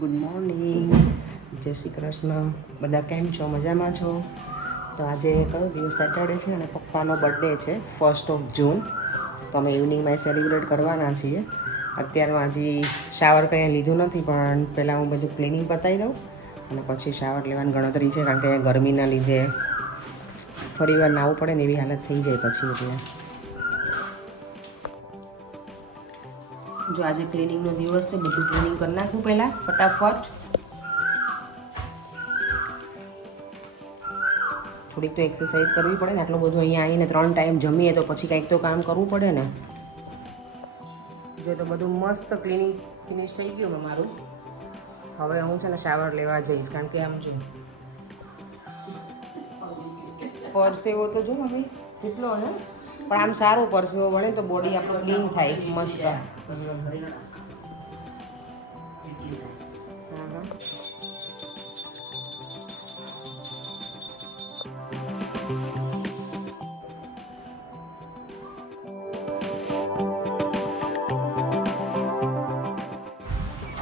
Good morning, જય શ્રી કૃષ્ણ. બધા કેમ છો? મજામાં છો? તો આજે કયો દિવસ? સેટરડે છે અને પપ્પાનો બર્થડે છે 1 જૂન. તો અમે ઇવનિંગમાં સેલિબ્રેટ કરવાના છીએ. અત્યારમાં હજી શાવર કંઈ લીધું નથી, પણ પહેલાં હું બધું ક્લિનિંગ પતાવી દઉં અને પછી શાવર લેવાની ગણતરી છે, કારણ કે ગરમીના લીધે ફરીવાર નાહવું પડે ને એવી હાલત થઈ જાય પછી. એટલે જો આજે ક્લિનિંગનો દિવસ છે, બધું ક્લિનિંગ કરી નાખું પહેલાં ફટાફટ. થોડીક તો એક્સરસાઇઝ કરવી પડે ને, આટલું બધું અહીંયા આવીને 3 ટાઈમ જમીએ તો પછી કંઈક તો કામ કરવું પડે ને. જો તો બધું મસ્ત ક્લિનિંગ ફિનિશ થઈ ગયું મારું. હવે હું છે ને શાવર લેવા જઈશ, કારણ કે આમ જો પરસેવો તો જો મમ્મી કેટલો ને, પણ આમ સારો પરસેવો વળે તો બોડી આપણું ક્લીન થાય મસ્ત.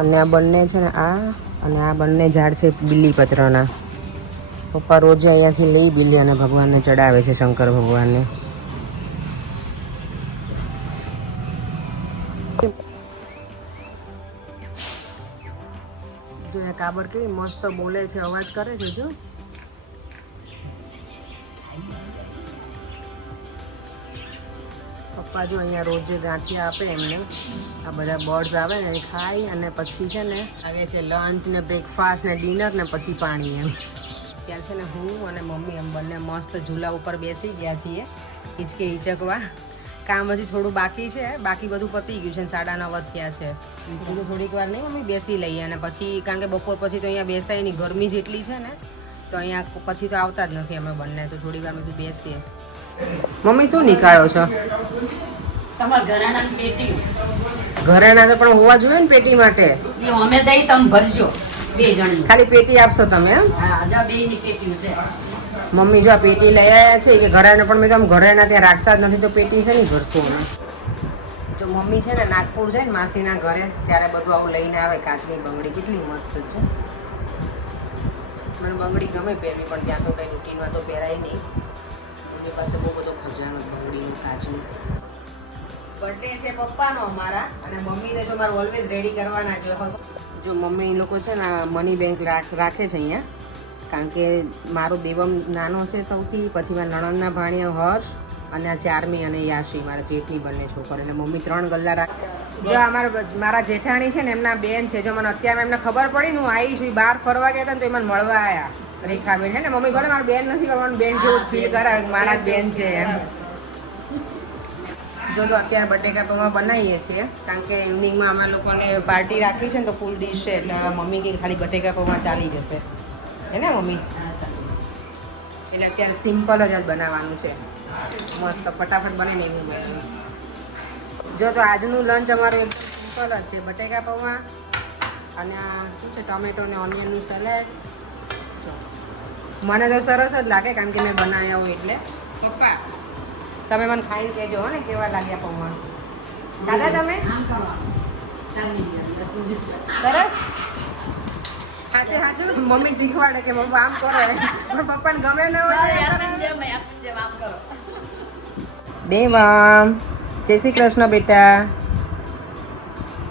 અને આ બંને છે ને, આ બંને ઝાડ છે બીલીપત્રના. પપ્પા રોજે અહીંયાથી લઈ બીલી અને ભગવાનને ચડાવે છે, શંકર ભગવાનને. જો એ કાબર કેવી મસ્ત બોલે છે, અવાજ કરે છે. જો પપ્પા જો અહીંયા રોજે ગાંઠિયા આપે એમને. આ બધા બર્ડ્સ આવે ને એ ખાઈ અને પછી છે ને આવે છે લંચ ને બ્રેકફાસ્ટ ને ડિનર ને પછી પાણી. એમ ત્યાં છે ને હું અને મમ્મી એમ બંને મસ્ત ઝૂલા ઉપર બેસી ગયા છીએ હિચકે હિચકવા. કામ હજી થોડું બાકી છે, બાકી બધું પતી ગયું છે. 9:30 થયા છે. બીજું થોડીક વાર નહીં મમ્મી બેસી લઈએ, અને પછી કારણ કે બપોર પછી તો અહીંયા બેસાય નહીં, ગરમી જેટલી છે ને, તો અહીંયા પછી તો આવતા જ નથી અમે બંને. તો થોડી વાર બધું બેસીએ. મમ્મી શું નીકાળો છો? ઘરેણા તો પણ હોવા જોઈએ ને પેટી માટે. અમે દઈ તમે ભરજો 2 જણી. ખાલી પેટી આપશો તમે? એમ? હા, જો 2 ની પેટી છે. મમ્મી જો આ પેટી લઈ આવ્યા છે કે ઘરેણા, પણ મેં તો આમ ઘરેણા ત્યાં રાખતા જ નથી, તો પેટી છે ને ભરશું અમે. જો મમ્મી છે ને નાગપુર જાય ને માસીના ઘરે, ત્યારે બધું આવું લઈને આવે. કાચની બંગડી કેટલી મસ્ત છે. મને બંગડી ગમે પહેરવી, પણ ત્યાં તો કંઈ રૂટીનમાં તો પહેરાય નહીં. એમની પાસે બહુ બધો ખજાનો બંગડીનો કાચનો. બર્થડે છે પપ્પાનો અમારા, અને મમ્મીને જો મારે ઓલવેઝ રેડી કરવાના. જો મમ્મી લોકો છે ને મની બેંક રાખે છે અહીંયા, કારણ કે મારો દેવમ નાનો છે સૌથી, પછી મારા નણંદના ભાણિયા હર્ષ, અને આ ચારમી અને યાશી મારા જેઠની બંને છોકરો. એટલે મમ્મી 3 ગલ્લા રાખે. જો મારા જેઠાણી છે ને એમના બેન છે. જો મને અત્યારે એમને ખબર પડી ને હું આવી છું, બહાર ફરવા ગયા હતા ને તો એ મને મળવા આવ્યા. રેખાબેન છે ને, મમ્મી ભલે મારી બેન નથી, પણ બેન જેવું ફીલ કરાવે મારા જ બેન છે એમ. જો તો અત્યારે બટેકા પૌવા બનાવીએ છીએ, કારણ કે ઇવનિંગમાં અમે લોકોને પાર્ટી રાખી છે ને, તો ફૂલ ડીશ છે. એટલે મમ્મી કે ખાલી બટેકા પૌવા ચાલી જશે, હે ને મમ્મી? એટલે અત્યારે સિમ્પલ જ બનાવવાનું છે, મસ્ત ફટાફટ બને ને એવું બનાવ્યું. જો તો આજનું લંચ અમારું એકદમ સિમ્પલ જ છે, બટેકા પૌવા અને શું છે ટમેટો ને ઓનિયનનું સલાડ. જો મને તો સરસ જ લાગે, કારણ કે મેં બનાવ્યા હોય એટલે. પપ્પા તમે મને ખાઈને કહેજો હો ને કેવા લાગ્યા પૌવા. દાદા તમે સરસ. સાચું મમ્મી શીખવાડે કે પપ્પા આમ કરો, પણ પપ્પાને ગમે ન હોય. દેવામ જય શ્રી કૃષ્ણ બેટા.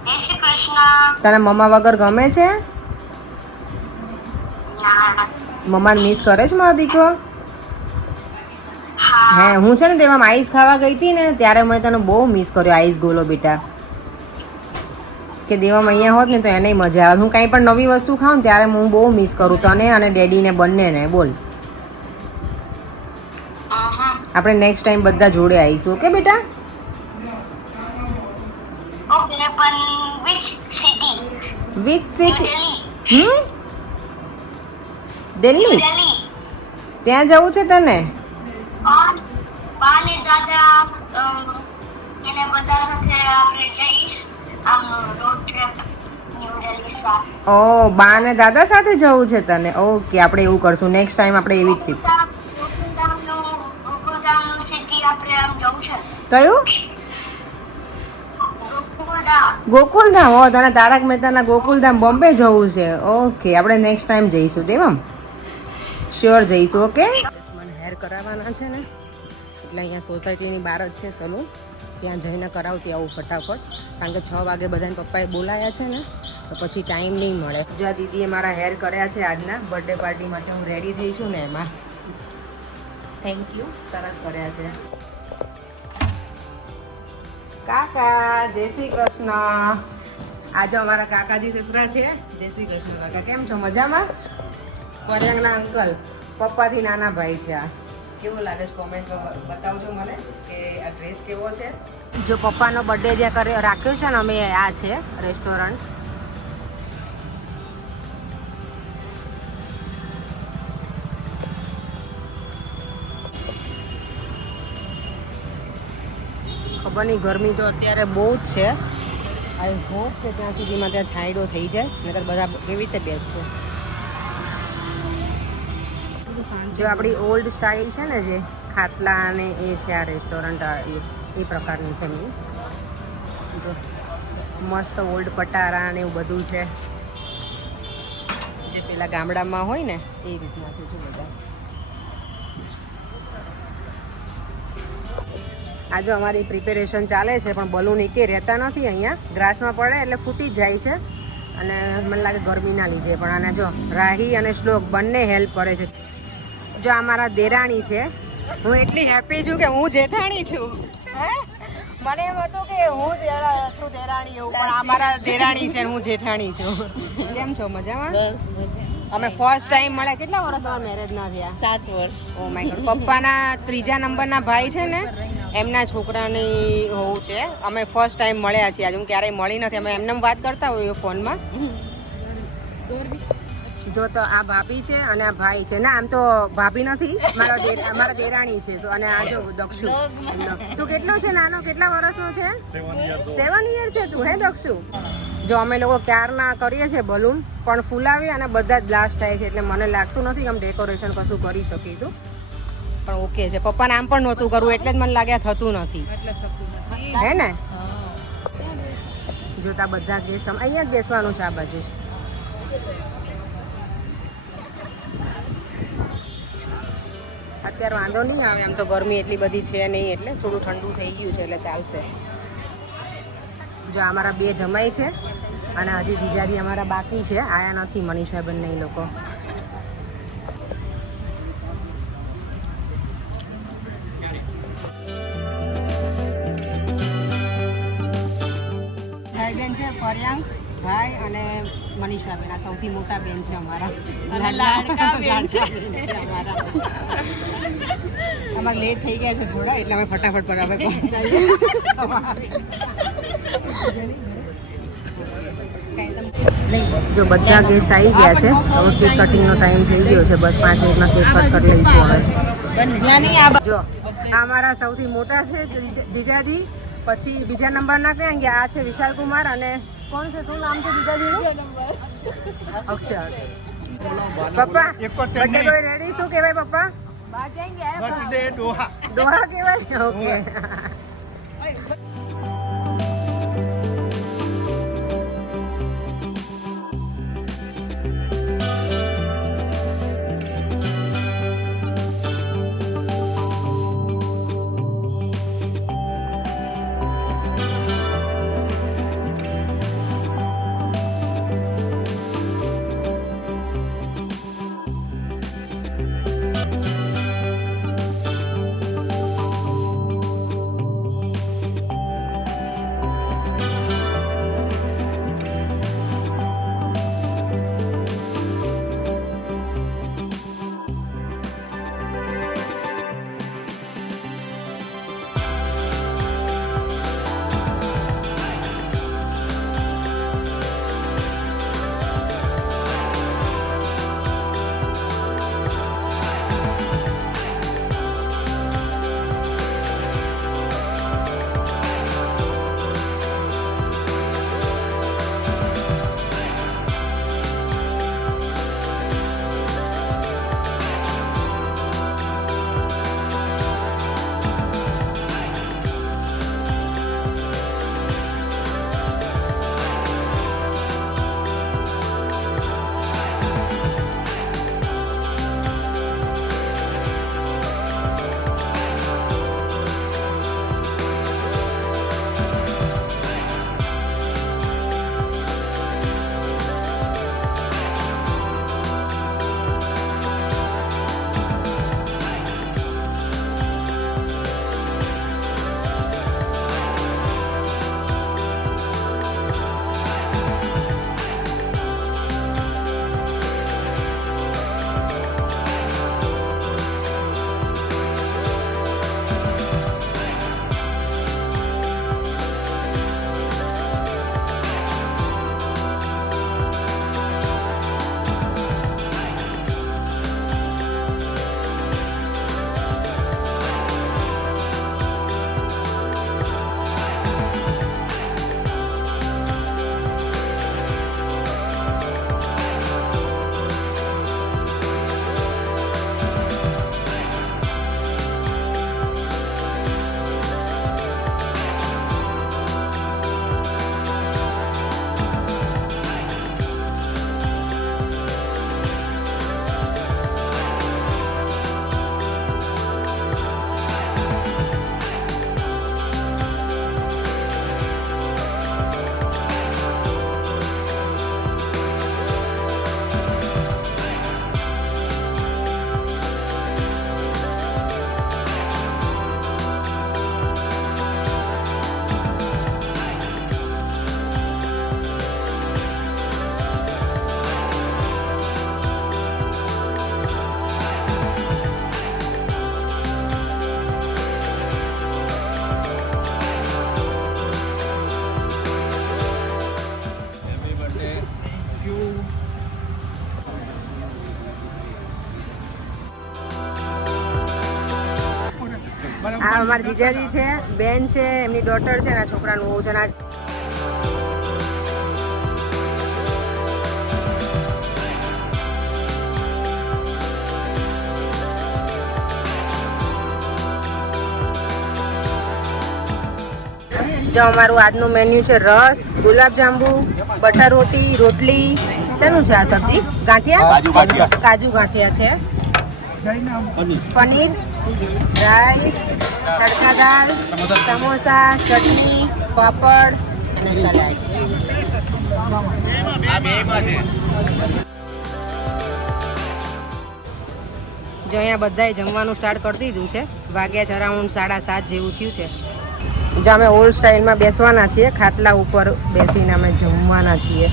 જય શ્રી કૃષ્ણ. તને મમ્મા વગર ગમે છે? મમ્માને મિસ કરે છે મારો દીકરો? હે, હું છે ને તેમાં આઈસ ખાવા ગઈ હતી ને, ત્યારે મેં તને બહુ મિસ કર્યો. આઈસ ગોલો બેટા, કે દેવામાં અહીંયા હોત ને તો એને મજા આવે. હું કાંઈ પણ નવી વસ્તુ ખાઉં ને ત્યારે હું બહુ મિસ કરું તને અને ડેડીને બંનેને. બોલ, આપણે નેક્સ્ટ ટાઈમ બધા જોડે આવીશું. ઓકે બેટા? ઓકે, પણ વિચ સિટી? દિલ્હી? ત્યાં જવું છે તને? બા ને દાદા એને બધા સાથે આપણે જઈશ આમ રોડ ટ્રીપ ન્યૂ દિલ્હી સાથે. ઓ, બા ને દાદા સાથે જવું છે તને? ઓકે, આપણે એવું કરશું નેક્સ્ટ ટાઈમ, આપણે એવી ટ્રીપ. ગોકુલધામનું સિટી આપણે આમ જવું છે. કયું? ગોકુલધામ. ગોકુલધામ, હો તને તારક મહેતાના ગોકુલધામ બોમ્બે જવું છે. ઓકે, આપણે નેક્સ્ટ ટાઈમ જઈશું તેમ શ્યોર જઈશું. ઓકે, મને હેર કરાવવાના છે ને એટલે અહીંયા સોસાયટીની બહાર જ છે સલૂન, ત્યાં જઈને કરાવતી આવું ફટાફટ, કારણ કે 6 વાગે બધાને પપ્પાએ બોલાયા છે ને તો પછી ટાઈમ નહીં મળે. જો આ દીદીએ મારા હેર કર્યા છે આજના બર્થડે પાર્ટી માટે, હું રેડી થઈ છું ને એમાં. થેન્ક યુ, સરસ કર્યા છે. કાકા જય શ્રી કૃષ્ણ. આજે અમારા કાકાજી સસરા છે. જય શ્રી કૃષ્ણ કાકા, કેમ છો? મજામાં? પર્યાંગના અંકલ, પપ્પાથી નાના ભાઈ છે આ. કેવું લાગે છે કોમેન્ટમાં બતાવજો મને કે આ ડ્રેસ કેવો છે. જો પપ્પાનો બર્થડે જ્યાં રાખ્યો છે ને અમે, આ છે રેસ્ટોરન્ટ. ખબર નહીં, ગરમી તો અત્યારે બહુ જ છે. આઈ હોપ કે ત્યાં સુધીમાં ત્યાં છાંયડો થઈ જાય, નહીતર બધા કેવી રીતે બેસશે. જો આપણી ઓલ્ડ સ્ટાઇલ છે ને, જે ખાટલા અને એ છે આ રેસ્ટોરન્ટ, એ પ્રકારની છે. મેં જો મસ્ત ઓલ્ડ પટારા ને એવું બધું છે, જે પેલા ગામડામાં હોય ને એ રીતના છે. જો બધા આજે અમારી પ્રિપેરેશન ચાલે છે, પણ બલૂન એકે રહેતા નથી અહીંયા, ગ્રાસમાં પડે એટલે ફૂટી જ જાય છે, અને મને લાગે ગરમીના લીધે. પણ આને જો રાહી અને શ્લોક બંને હેલ્પ કરે છે. જો આ મારા દેરાણી છે, હું એટલી હેપી છું કે હું જેઠાણી છું. મને એમ હતું કે હું છું દેરાણી એવું, પણ આ મારા દેરાણી છે, હું જેઠાણી છું. કેમ છો? મજામાં? અમે ફર્સ્ટ ટાઈમ મળ્યા. કેટલા વર્ષ તમારા મેરેજ ના થયા? 7 વર્ષ. Oh my god. પપ્પાના 3જા નંબરના ભાઈ છે ને, એમના છોકરાની હોવું છે. અમે ફર્સ્ટ ટાઈમ મળ્યા છીએ આજે. હું ક્યારેય મળી નથી, અમે એમને વાત કરતા હોઈએ ફોનમાં. જો તો આ ભાભી છે અને આ ભાઈ છે. ના, આમ તો ભાભી નથી, મારા દેરાણી છે. અને આ જો દક્ષુ. તું કેટલો છે નાનો? કેટલા વર્ષનો છે? 7 યર છે તું, હે દક્ષુ? જો અમે લોકો ક્યારના કરીએ છીએ બલૂન, પણ ફૂલાવી અને બધા જ બ્લાસ્ટ થાય છે, એટલે મને લાગતું નથી કે અમે ડેકોરેશન કશું કરી શકીશું. પણ ઓકે છે. પપ્પાને આમ પણ નહોતું કરવું, એટલે જ મને લાગ્યા થતું નથી, હે ને? જોતા બધા ગેસ્ટ અહીંયા જ બેસવાનું છે આ બાજુ. અત્યારે વાંધો નહીં આવે, એમ તો ગરમી એટલી બધી છે નહીં, એટલે થોડું ઠંડુ થઈ ગયું છે એટલે ચાલશે. જો અમારા 2 જમાઈ છે અને હજી જીજાજી અમારા બાકી છે, આયા નથી મનીષાબેન ને એ લોકો. ભાઈ બેન છે પર્યાંગ ભાઈ અને મનીષાબેન, આ સૌથી મોટા બેન છે અમારા. અમારે લેટ થઈ ગયા છે થોડા, એટલે અમે ફટાફટ પર હવે જો બધા ગેસ્ટ આવી ગયા છે. હવે કેક કટિંગનો ટાઈમ થઈ ગયો છે, બસ 5 મિનિટમાં કેક કટ કરી લઈશું હવે. જો આ અમારા સૌથી મોટા છે જીજાજી, પછી બીજા નંબરના ક્યાં ગયા? આ છે વિશાલ કુમાર, અને કોણ છે, શું નામ છે જીજાજીનું? અક્ષર. પપ્પા બર્થડે બોય રેડી? શું કહેવાય પપ્પા? બર્થડે ડોહા. ડોહા કહેવાય? ઓકે. આ અમારા જીજાજી છે, બેન છે, એમની ડોટર છે, અને આ છોકરાનું બહુ જણા જો અમારું આજનું મેન્યુ છે રસ, ગુલાબજાંબુ, બટર રોટી, રોટલી. શેનું છે આ સબ્જી? ગાંઠિયા, કાજુ ગાંઠિયા છે, પનીર, રાઈસ, તડકા દાળ, સમોસા, ચટણી, પાપડ અને સલાડ. જો અહીંયા બધાએ જમવાનું સ્ટાર્ટ કરી દીધું છે. વાગ્યા છે અરાઉન્ડ 7:30 જેવું થયું છે. જો અમે ઓલ્ડ સ્ટાઇલમાં બેસવાના છીએ, ખાટલા ઉપર બેસીને અમે જમવાના છીએ.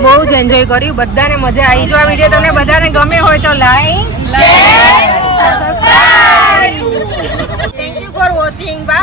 બહુ જ એન્જોય કર્યું, બધાને મજા આવી. જો આ વિડીયો તમને બધાને ગમે હોય તો like, share, subscribe. Thank you for watching. By.